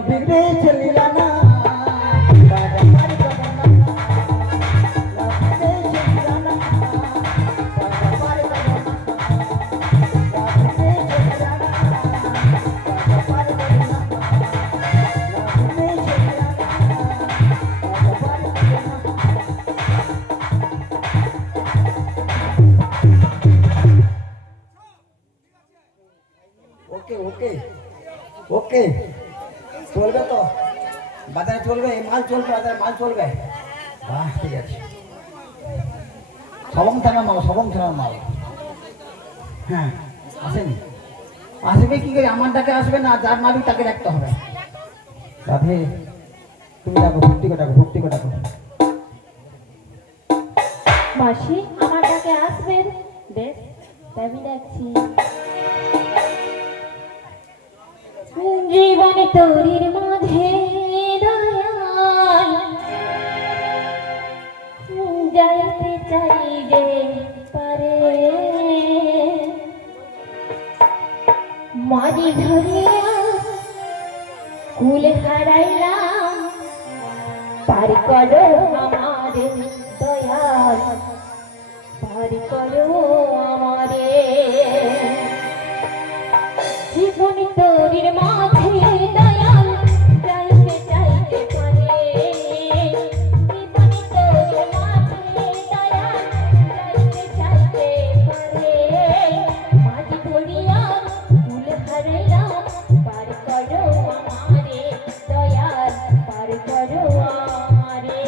বিগড়ে চলিলা না ওকে ওকে ওকে চলবে তো বাজারে চলবে মাল চলবে বাজারে মাল চলবে বাহ ঠিক আছে সবং থানার মাল হ্যাঁ আসেনি আসবে কি করে আমার ডাকে আসবে না যার মালিক তাকে রাখতে হবে রাধে তুমি ডাকো ভক্তি করে ডাকো মাসি আমার ডাকে আসবেন বেশ আমি ডাকছি জীবনে তোরির মাঝে দয়াল যাইতে চাই যে পারে মাঝি ধরিয়া কুল হারাইলাম পার করো আমারে দয়াল পার করো আমারে জীবনে তোরির মাঝে দয়াল যাইতে চাইতে পারে জীবনে তোরির মাঝে দয়াল যাইতে চাইতে পারে মাঝি ধরিয়া ফুল হারাইলাম পার করো আমারে দয়াল পার করো আমারে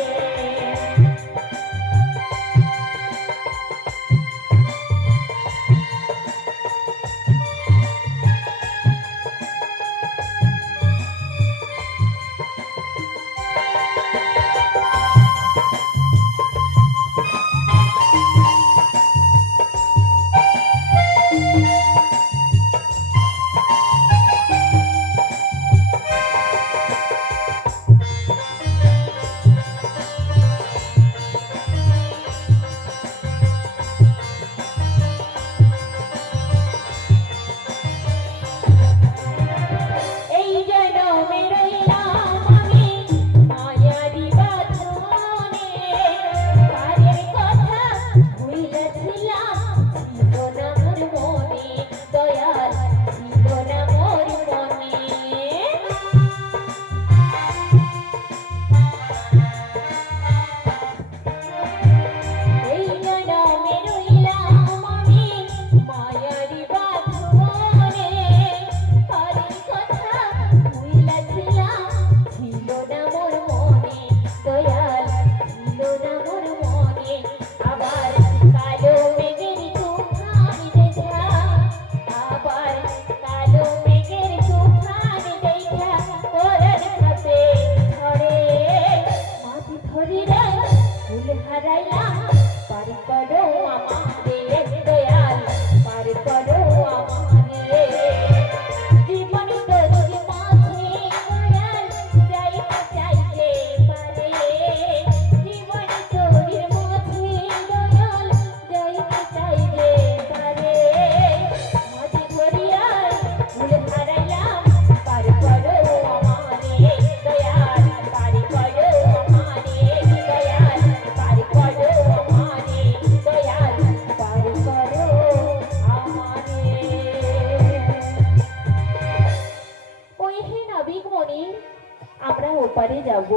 আমরা ওপারে যাব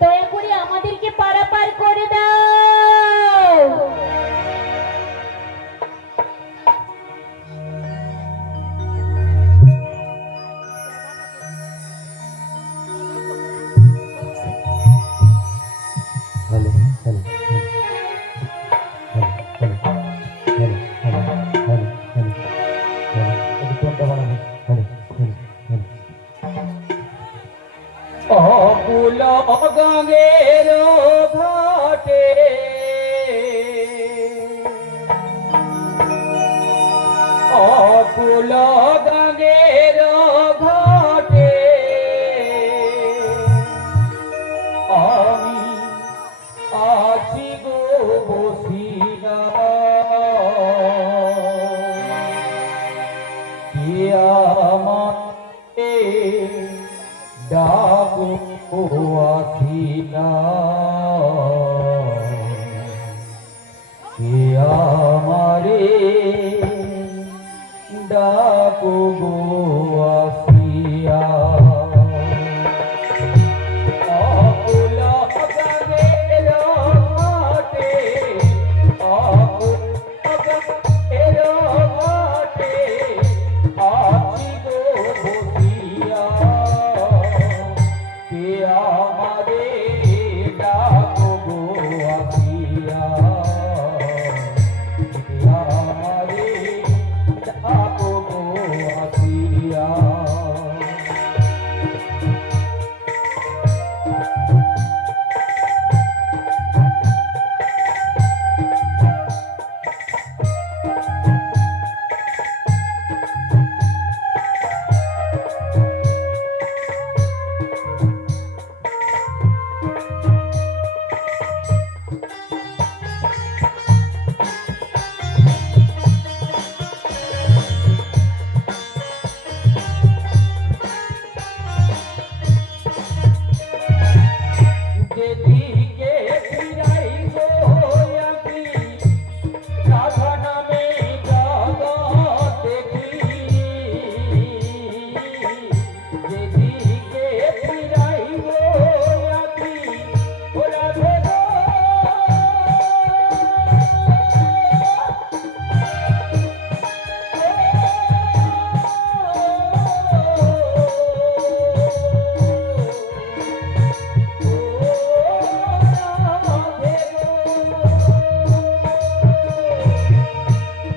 দয়া করে আমাদেরকে পারাপার করে দাও অকুল আমারে ডাকো গো আসিয়া আকুল গগের ঘাটে আকুল গগের ঘাটে আছি গো বসিয়া কে আমারে ডাকো গো আসিয়া কে আমারে ডাকো গো আসিয়া যেদিকে ফিরাই গো আমি রাধা নামে জগৎ দেখি যেদিকে ফিরাই গো আমি ও রাধে গো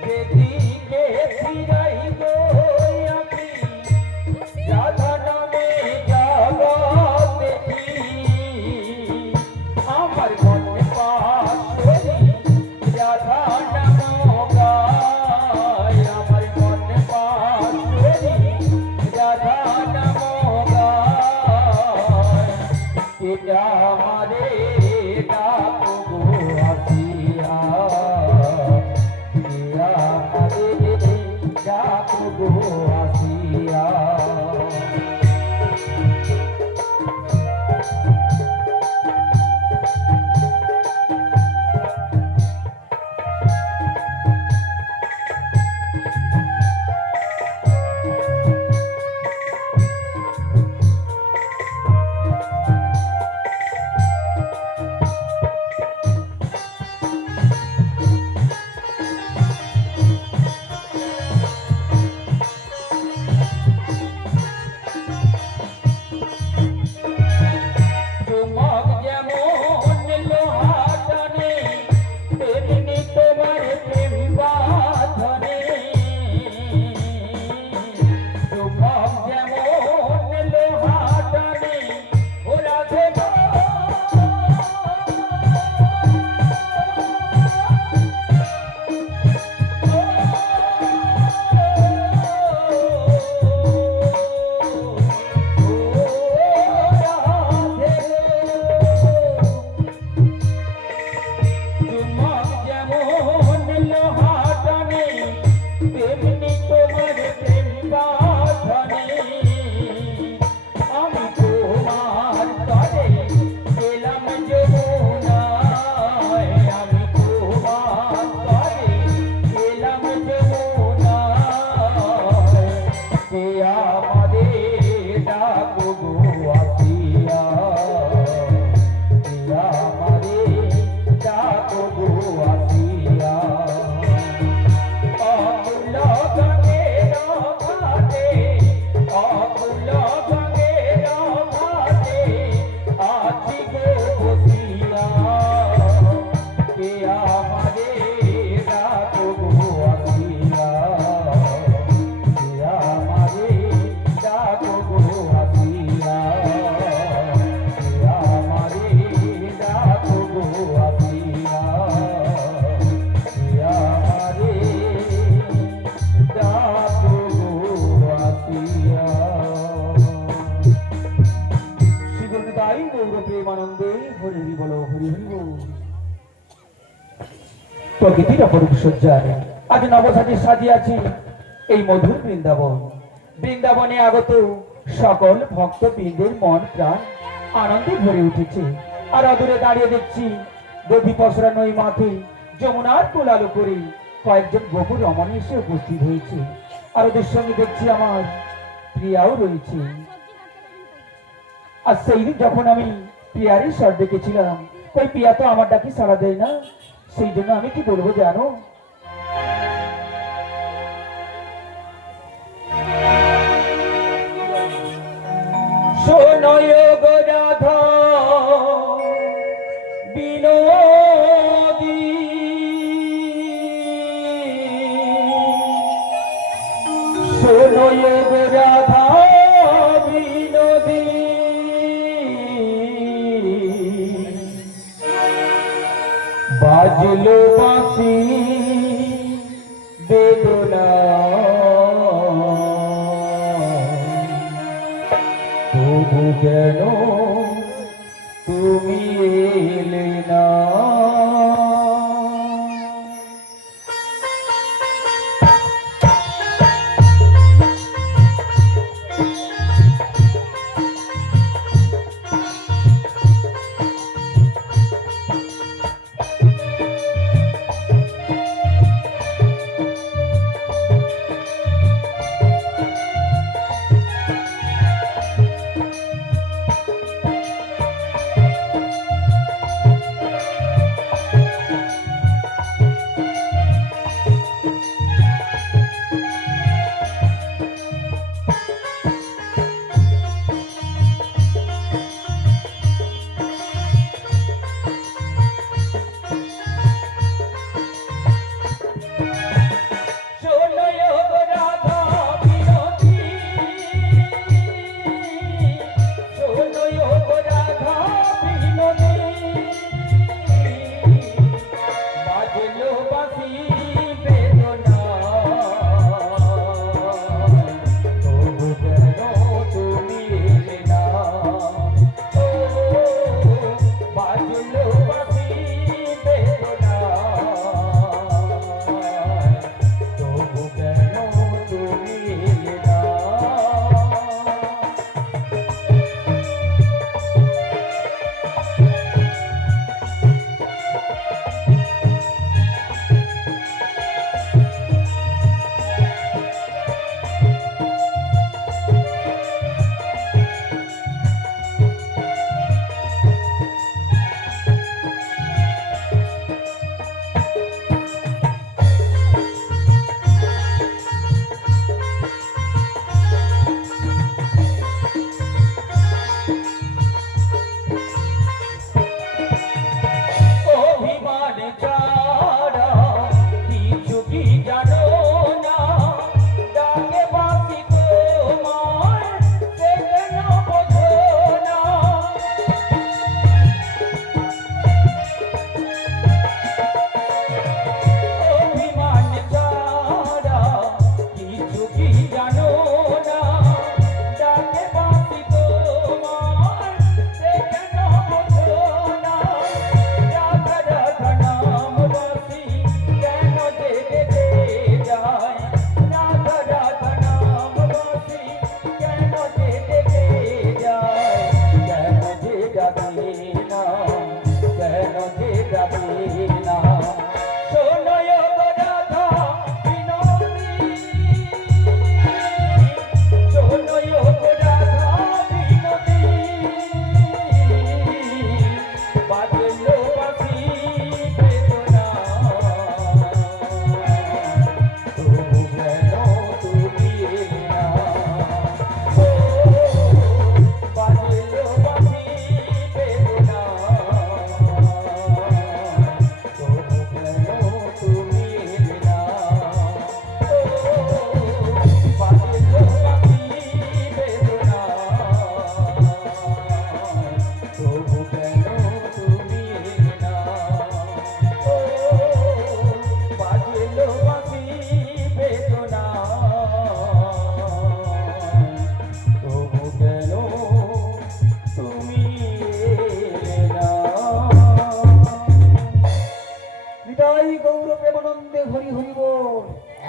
যেদিকে ফিরাই গো আমি রাধা নামে জগৎ দেখি আমার মনে পাশরি রাধা নাম গায় আমার মনে পাশরি রাধা নাম গায় এটা আমারে ডাকো গো আসিয়া কে আমারে ডাকো গো আসিয়া তোমাক যেমন লোহা টানে তেমনি তোমার প্রেম বাঁধনে তোমাক যেমন লোহা টানে ও রাধে গো তোমার যেমন লোহা টানে তেমনি তোমার প্রেম বাঁধনে আমি তোমার তরে গেলাম যমুনায় আমি তোমার তরে গেলাম যমুনায় কে আমারে ডাকো গো আসিয়া কে আমারে ডাকো গো আসিয়া আকুল গগের ঘাটে আকুল গগের ঘাটে আছি গো বসিয়া কে আমারে ডাকো গো আসিয়া কে আমারে ডাকো গো আসিয়া কে আমারে ডাকো গো আসিয়া কে আমারে ডাকো গো আসিয়া শ্রীগুরুদাই গৌর প্রেমানন্দে হরি হরি বলো হরি হরি বল প্রকৃতির অপরূপ সজ্জায় আজ নবসাজে সাজিয়াছি এই মধুর বৃন্দাবন বৃন্দাবনে আগত সকল ভক্তবৃন্দের মন প্রাণ আনন্দে ভরে উঠেছে আর অদূরে দাঁড়িয়ে দেখছি দধি পসরা নই মাঠে যমুনার কোল আলো করে কয়েকজন গোপু রমণী এসে উপস্থিত হয়েছে, আর ওদের সঙ্গে দেখছি আমার প্রিয়াও রয়েছে। আর সেই দিন যখন আমি প্রিয়ারই স্বর ডেকেছিলাম, ওই প্রিয়া তো আমার ডাকি সাড়া দেয় না। সেই জন্য আমি কি বলবো জানো? শোনয় গো রাধা বিনোদী, শোনয় গো রাধা বিনোদী, বাজলো বাঁশি বেদনা, তবু কেন তুমি এলে না?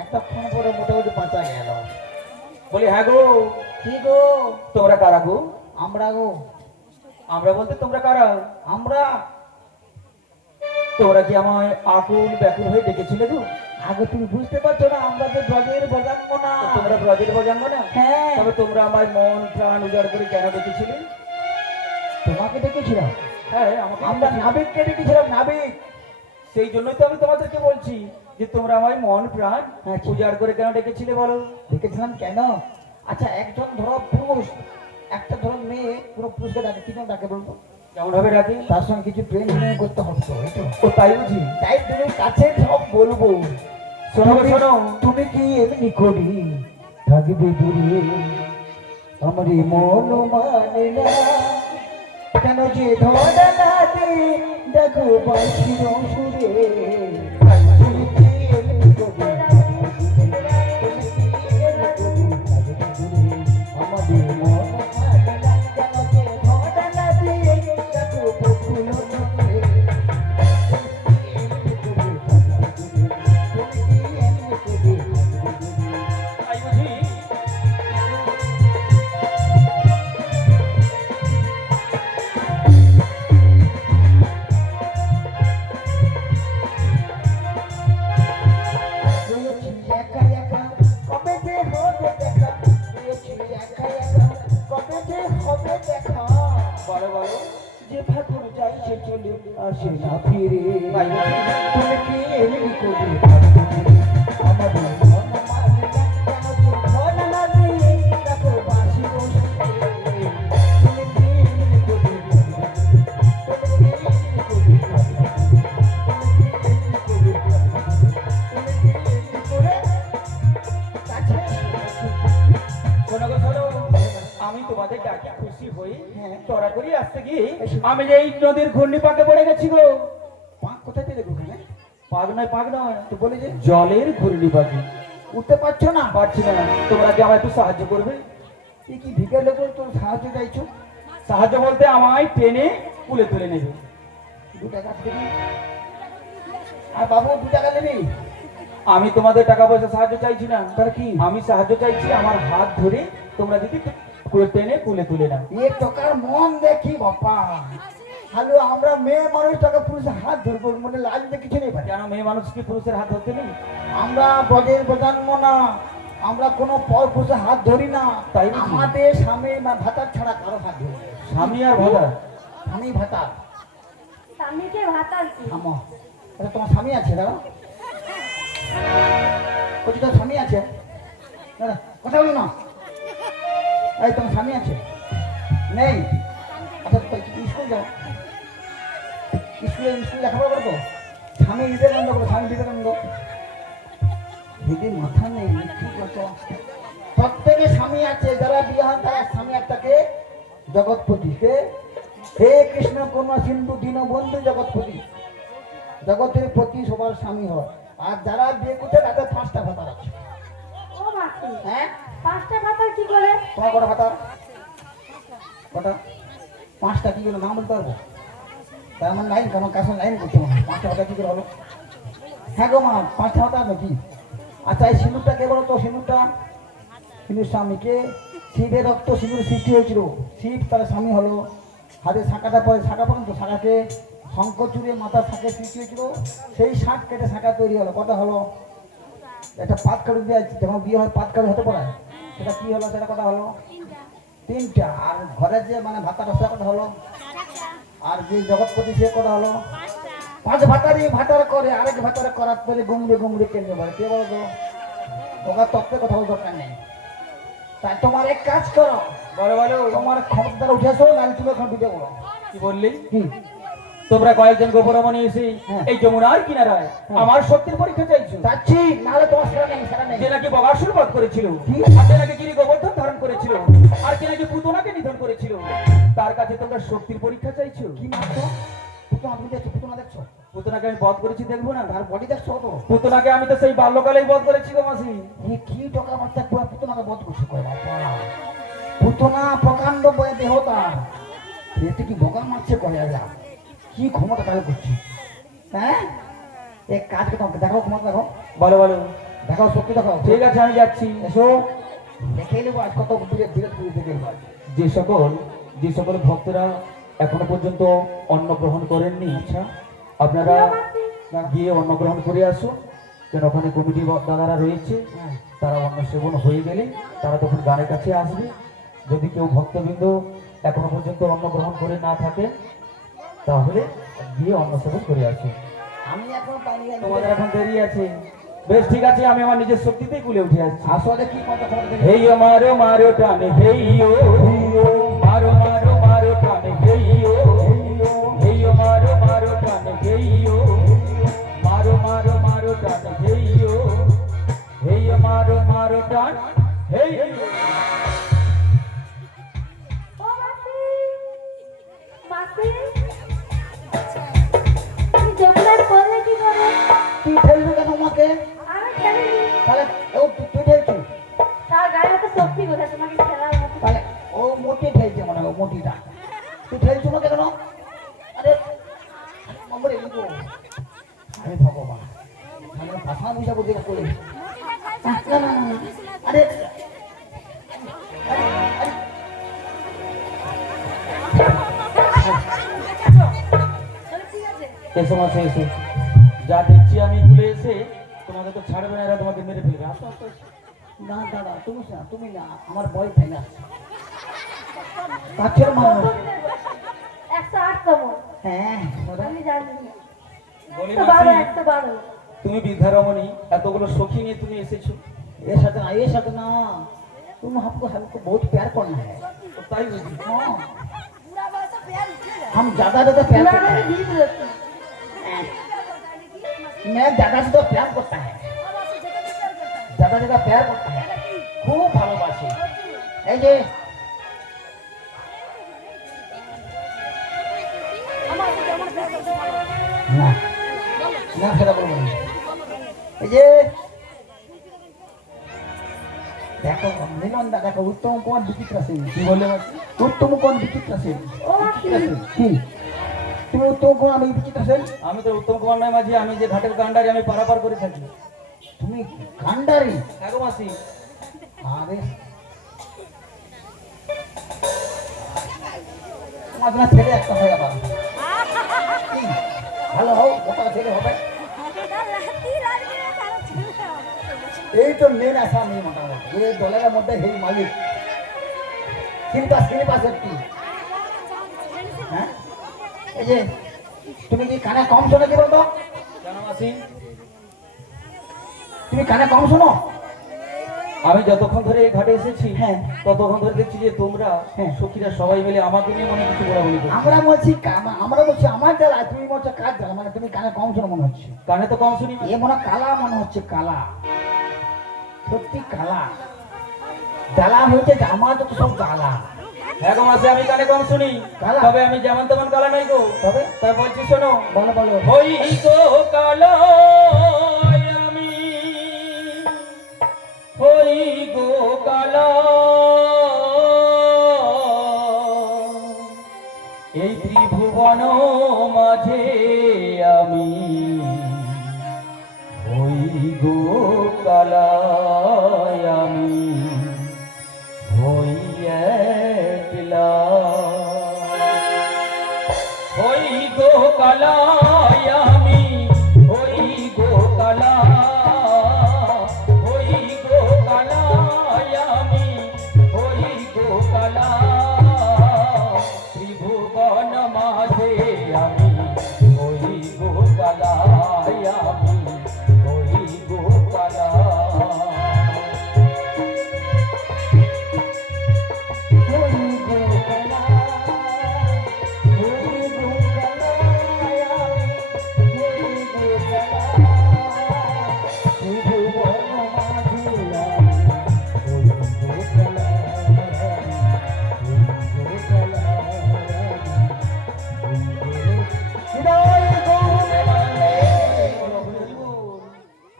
এতক্ষণ পরে মোটামুটি বাঁচা গেল। বলি হ্যাঁ গো, কি গো? তোমরা কারা গো? আমরা গো। আমরা বলতে তোমরা কারা? আমরা তোমরা কি আমায় আকুল ব্যাকুল হয়ে ডেকেছিলে গো? আগে তুমি বুঝতে পারছো না আমরা যে ব্রজের বজাঙ্গ না। তো তোমরা ব্রজের বজাঙ্গ না? হ্যাঁ তবে তোমরা আমার মন প্রাণ উজাড় করে কেন ডেকেছিলে? তোমাকে ডেকেছিলাম, হ্যাঁ আমাকে আমরা ডেকেছিলে। নাবিককে ডেকেছিলাম, নাবিক। সেই জন্যই তো আমি তোমাদেরকে বলছি যে তোমরা আমার মন প্রাণ হ্যাঁ, উজাড় করে কেন ডেকেছিলে বলো? ডেকেছিলাম কেন? আচ্ছা একজন ধরো পুরুষ, একটা ধরো মেয়ে, পুরো পুরুষকে ডাকে, কি ডাকে বলবো? কেমন হবে রাতে? তার সঙ্গে কিছু প্রেম বিনিময় করতে হবে তো, এই তো। ও তাই বুঝি? তাই তুমি কাছে সব বলবো। শোনো গো, শোনো। তুমি কি এমনি করি থাকবে দূরে, আমার এই মন মানে না, কেন যে ধরা নাতে দেখো বাঁশির সুরে। তুমি কি এমনি করি তুমি কি এমনি করি থাকবে দূরে, আমার এই মন মানে না, কেন যে ধরা নাতে দেখো বকুল সুরে। তাই বুঝি? বলো বলো। যে ঠাকুর যাই সে চলে আসে না ফিরে, তাই বুঝি? তুমি কি এমনি করে আমার মন মানে না, কেন যে ধরা না দিয়ে দেখো বাঁশি সুরে। তুমি কি এমনি করে তুমি কি এমনি করে কাছে শোনো গো, শোনো। আমি তোমাদের ডাকে খুশি হই, হ্যাঁ। তোরা করি আসতে গিয়ে আমি যে এই নদীর ঘূর্ণি পাকে পড়ে গেছি গো। পাক কোথায় পেলে গো? পাক নয় তো বলে যে জলের ঘূর্ণি পাকে উঠতে পারছো না, পারছি না। তোমরা কি আমায় একটু সাহায্য করবে? তুই কি ভিকার লোক তোর সাহায্য চাইছো? সাহায্য বলতে আমায় টেনে কুলে তুলে নেবে। 2 টাকা দেবি, আর বাবু 2 টাকা দেবি। আমি তোমাদের টাকা পয়সা সাহায্য চাইছি না। তাহলে কি? আমি সাহায্য চাইছি আমার হাত ধরে তোমরা যদি টেনে কুলে তুলে নাও। এ টাকার মন দেখি বাপা, হ্যালো আমরা মেয়ে মানুষ টাকা পুরুষের হাত ধরবো, মানে লাজ দিয়ে কিছু নেই ভাই। কেন মেয়ে মানুষ কি পুরুষের হাত ধরতে নেই? আমরা ব্রজের প্রজন্ম না, আমরা কোনো পর পুরুষের হাত ধরি না। তাই বুঝি? আমাদের স্বামী বা ভাতার ছাড়া কারো হাত ধরি না। স্বামী আর ভাতা? স্বামী ভাতার স্বামীকে ভাতার কি? থামো। আচ্ছা তোমার স্বামী আছে দাদা? বলছি তোর স্বামী আছে? দাদা কথা বলি না, এই তোমার স্বামী আছে? নেই? আচ্ছা তো স্কুল যাও, স্কুলে লেখাপড়া করবো। স্বামী বিবেকানন্দ করবো, স্বামী বিবেকানন্দ। দিদি মাথা নেই, ঠিক আছে। প্রত্যেকে স্বামী আছে, যারা বিয়ে হয় তারা স্বামী একটাকে জগৎপতিকে। হে কৃষ্ণ করুণা সিন্ধু দীনবন্ধু জগৎপতি, জগতের প্রতি সবার স্বামী হয়। আর যারা বিয়ে করছে তাদের 5টা ভাতা আছে। ও মাসি, হ্যাঁ 5টা ভাতার কি করে? তোমার কটা ভাতা? কটা? 5টা কি করে নাম বলতে পারবো? তাই আমার লাইন, আমার কাছে লাইন করতে হবে। 5টা ভাতা কি করে হলো? হ্যাঁ গো মা, 5টা ভাতা হবে কি? আচ্ছা এই সিঁদুরটা কে বলো তো? সিঁদুরটা সিঁদুর স্বামীকে, শিবের রক্ত সিঁদুর সৃষ্টি হয়েছিল, শিব তার স্বামী হলো। হাতে শাঁখাটা পরে, শাঁখা পর্যন্ত শাঁখাকে শঙ্খ চুড়ে মাথা শাঁখে সৃষ্টি হয়েছিল, সেই শাঁখ কেটে শাঁখা তৈরি হলো। কটা হলো? একটা পাত কাটু দিয়ে যখন বিয়ে হয় পাত কাটু হতে পারে, সেটা কি হলো? সেটা কটা হলো? 3টা। আর ঘরে যে মানে ভাতাটা সেটা কটা হলো? আর যে জগৎপতি সে কটা হলো? 5 ভাতারই ভাতার করে, আরেক ভাতার করার তরে গুমড়ে গুমড়ে কেন্দ্র বলে। কে বলো তো? ওখানে তত্ত্বে কথা বলার দরকার নেই। তাই তোমার এক কাজ করো, বলো বলো। তোমার ক্ষমতা উঠেছো, নারী তুমি এখন ডুবে বলো। কি বললি? কি? তোমরা কয়েকজন গোপরমণি এসে হ্যাঁ। এই যমুনার কিনারায় আমার শক্তির পরীক্ষা চাইছো? যাচ্ছি, নাহলে তোমার সেটা নেই, সেটা নেই। যে নাকি বগাসুর বধ করেছিল, কি? আর যে নাকি গিরি গোবর্ধন ধারণ করেছিল, আর যে নাকি পুতনাকে নিধন করেছিল, তার কাছে তোমরা শক্তির পরীক্ষা চাইছো? কি মারছো? পুতুনা তুমি দেখছো? পুতুনা দেখছো? পুতনাকে আমি বধ করেছি, দেখবো না? তার বডি দেখছো তো? পুতনাকে আমি তো সেই বাল্যকালেই বধ করেছি গো মাসি। এই কি টাকা বাচ্চা পুরো পুতুনাকে বধ করছে কয় বাবা। পুতুনা প্রকাণ্ড বয়ে দেহ তার, এতে কি বোকা মারছে কয় যা, কি ক্ষমতা তাহলে করছি? হ্যাঁ এক কাজ করতে দেখো, ক্ষমতা দেখো, বলো বলো। দেখাও শক্তি দেখাও। ঠিক আছে আমি যাচ্ছি। এসো দেখে নেবো আজ কত দূরে ধীরে ধীরে দেখে নেবো। যে সকল ভক্তরা এখনো পর্যন্ত অন্ন গ্রহণ করেননি, আচ্ছা আপনারা গিয়ে অন্ন গ্রহণ করে আসুন, কেন ওখানে কমিটি দাদারা রয়েছে, হ্যাঁ তারা অন্ন সেবন হয়ে গেলে তারা তখন গানের কাছে আসবে। যদি কেউ ভক্তবৃন্দ এখনো পর্যন্ত অন্ন গ্রহণ করে না থাকে তাহলে গিয়ে অন্ন সেবন করে আসুন। আমি এখন পাইনি তোমাদের এখন দেরি আছে। বেশ ঠিক আছে, আমি আমার নিজের শক্তিতেই কুলে উঠে আসছি। আসলে কি কথা বলতে হেই ও মারো মারো টানে হেই ও মারো মারো মারো টানে হেই ও হেই ও মারো মারো টানে হেই ও মারো মারো মারো টানে হেই ও হেই ও মারো মারো টান হেই ও। ও মাসি, মাসি, তুমি যোগদান করলে কি করে? তুই ঠেলবি কেন আমাকে? আমি খেলিনি। তাহলে ও তুই ঠেলছি, তার গায়ে এত শক্তি কোথায় তোমাকে খেলার মতো? তাহলে ও মোটি ঠেলছে মনে হয়, মোটিটা তুই ঠেলছো না কেন? আরে মামরে লিখো, আরে ভগবান, আমি ভাষা বুঝা বুঝে করে না না না না, আরে এসো মাসে এসো, যা দেখছি আমি ভুলে এসে তোমাকে তো ছাড়বে না, এরা তোমাকে মেরে ফেলবে। আসো আসো আসো। না দাদা তুমি না, আমার বয়ফ্রেন্ড আছে, কাছের মানুষ। 108 তম। হ্যাঁ দাদা, আমি জানি। বলি 112, মাসি, 112। তুমি বৃদ্ধা রমণী, এতগুলো সখী নিয়ে তুমি এসেছো। ये साथ ना तुम हमको बहुत प्यार करना है। তো তাই বুঝি। हाँ, हम ज्यादा ज्यादा प्यार পুরা करते মানে हैं। দিয়ে দিয়েছে। मैं ज्यादा से ज्यादा प्यार करता है, ज्यादा ज्यादा प्यार करता है, खूब ভালোবাসে। এই যে না না সেটা বলবো না। এই যে দেখো মিলন দা, দেখো উত্তম কুমার বিচিত্রা সিং। কি বললে মাসি? উত্তম কুমার বিচিত্রা সিং। ও মাসি, কি তুমি উত্তম কুমার, আমি বিচিত্রা সেন? আমি তো উত্তম কুমার নয় মাঝি, আমি যে ঘাটের কান্ডারি, আমি পারাপার করে থাকি। তুমি কান্ডারি? হ্যাঁ গো মাসি। আরে তোমার না ছেলে একটা হয়ে আবার কি ভালো হও, মোটা ছেলে হবে। এই তো মেন আশা নেই মোটামুটি, এই দলের মধ্যে এই মালিক শিল্পা শক্তি। হ্যাঁ এই যে তুমি কি কানে কম শোনো? কি বলতো কেন মাসি? তুমি কানে কম শোনো? আমি যতক্ষণ ধরে এই ঘাটে এসেছি, হ্যাঁ। ততক্ষণ ধরে দেখছি যে তোমরা হ্যাঁ। সখীরা সবাই মিলে আমাকে নিয়ে মনে কিছু বলাবলি করছো। আমরা বলছি আমার জ্বালা, তুমি বলছো কার জ্বালা, মানে তুমি কানে কম শোনো মনে হচ্ছে। কানে তো কম শুনি। এ মনে হয় কালা, মনে হচ্ছে কালা, সত্যি কালা। জ্বালা হয়েছে যে আমার তো সব জ্বালা। হ্যাঁ গো মাসি, আমি কানে কম শুনি, কালা? তবে আমি যেমন তেমন কালা নাই গো। তবে তাই বলছি শোনো, বলো বলো। হই গো কালো আমি, হই গো কালো, এই ত্রিভুবন মাঝে আমি হই গো কালা আমি, হই একলা, হই গো কালা আমি, হই গো কালা, হই গো কালা আমি, হই গো কালা, ত্রিভুবন মাঝে আমি হই গো কালা আমি, হই গো কালা।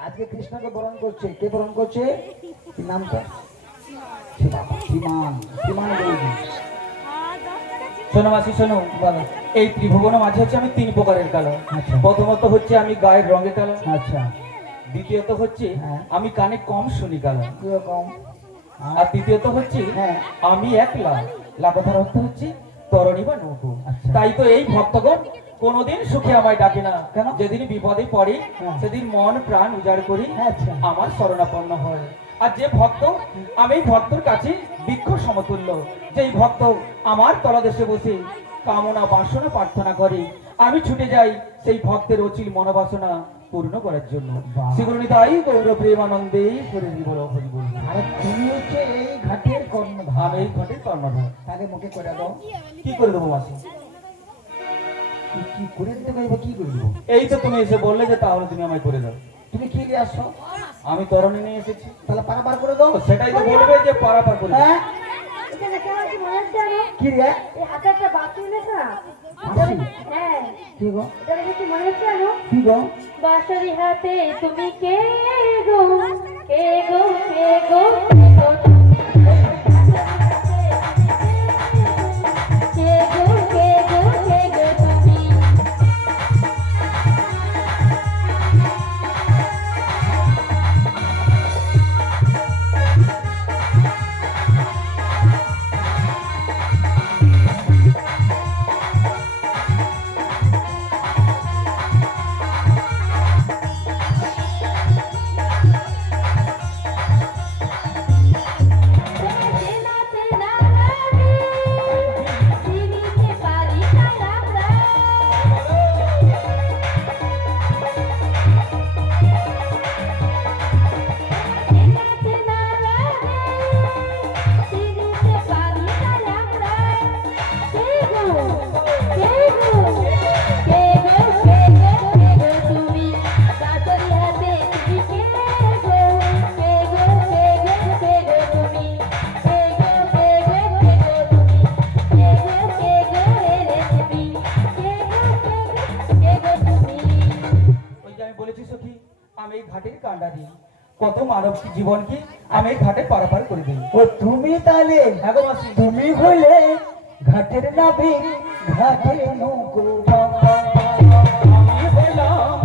আজকে কৃষ্ণকে বরণ করছে, কে বরণ করছে? কি নামটা? সীমান দেবী। শোনো মাসি শোনো, বলো। এই ত্রিভুবন মাঝে হচ্ছে আমি 3 প্রকারের কালো। আচ্ছা। প্রথমত হচ্ছে আমি গায়ের রঙে কালো, আচ্ছা, দ্বিতীয়ত হচ্ছে হ্যাঁ। আমি কানে কম শুনি কালো, কিরকম? আর তৃতীয়ত হচ্ছে হ্যাঁ। আমি একলা। লাপথার অর্থ হচ্ছে তরণী বা নৌকো। আচ্ছা। তাই তো এই ভক্তগণ কোনোদিন সুখে আমায় ডাকে না। কেন? যেদিন বিপদে পড়ে হ্যাঁ। সেদিন মন প্রাণ উজাড় করি আচ্ছা। আমার শরণাপন্ন হয়। আর যে ভক্ত, আমি এই ভক্তর কাছে বৃক্ষ সমতুল্য। যেই ভক্ত আমার তলদেশে বসে কামনা বাসনা প্রার্থনা করে, আমি ছুটে যাই সেই ভক্তের অচিল মনোবাসনা পূর্ণ করার জন্য। বাহ। শ্রীগুরু নিতাই গৌর প্রেমানন্দে হরি বল হরি বল। আরে তুমি হচ্ছে এই ঘাটের কর্ণধার। আমি এই ঘটের কর্ণধার। তাহলে মুখে করে দাও। কি করে দেবো মাসি? কি করে দিতে পারবো, কি করে দেবো? এই তো তুমি এসে বললে যে তাহলে তুমি আমায় করে দাও। তুমি কি নিয়ে আসছো? আমি তরণী নিয়ে এসেছি। তাহলে পারাপার করে দাও। তো সেটাই তো বলবে যে পারাপার করে দাও। হ্যাঁ এখানে কেমন কি মনে হচ্ছে জানো? কি রে? এই হাতে একটা বাঁশি এনেছে না? বাঁশি? হ্যাঁ, কি গো? এটা দেখে কি মনে হচ্ছে জানো? কি গো? বাঁশরি হাতে তুমি কে গো, কে গো, কে গো, কে গো তুমি? কে গো, কে গো, কে গো তুমি? চেনা চেনা লাগে, চিনিতে পারি না আমরা। চেনা চেনা লাগে, চিনিতে পারি না আমরা। কে গো, কে গো, কে গো, কে গো, কে গো তুমি? বাঁশরি হাতে তুমি কে গো, কে গো, কে গো, কে গো তুমি? কে গো, কে গো, কে গো তুমি? কে গো, কে গো এলে তুমি? কে গো, কে গো, কে গো তুমি? ওই যে আমি বলেছি সখী, আমি এই ঘাটের কান্ডারি। কত মানব জীবনকে আমি এই ঘাটে পারাপার করে দিই। ও তুমি তাহলে? হ্যাঁ গো মাসি। তুমি হইলে ঘাটের নাবিক, ঘাটের নৌকো। আমি হলাম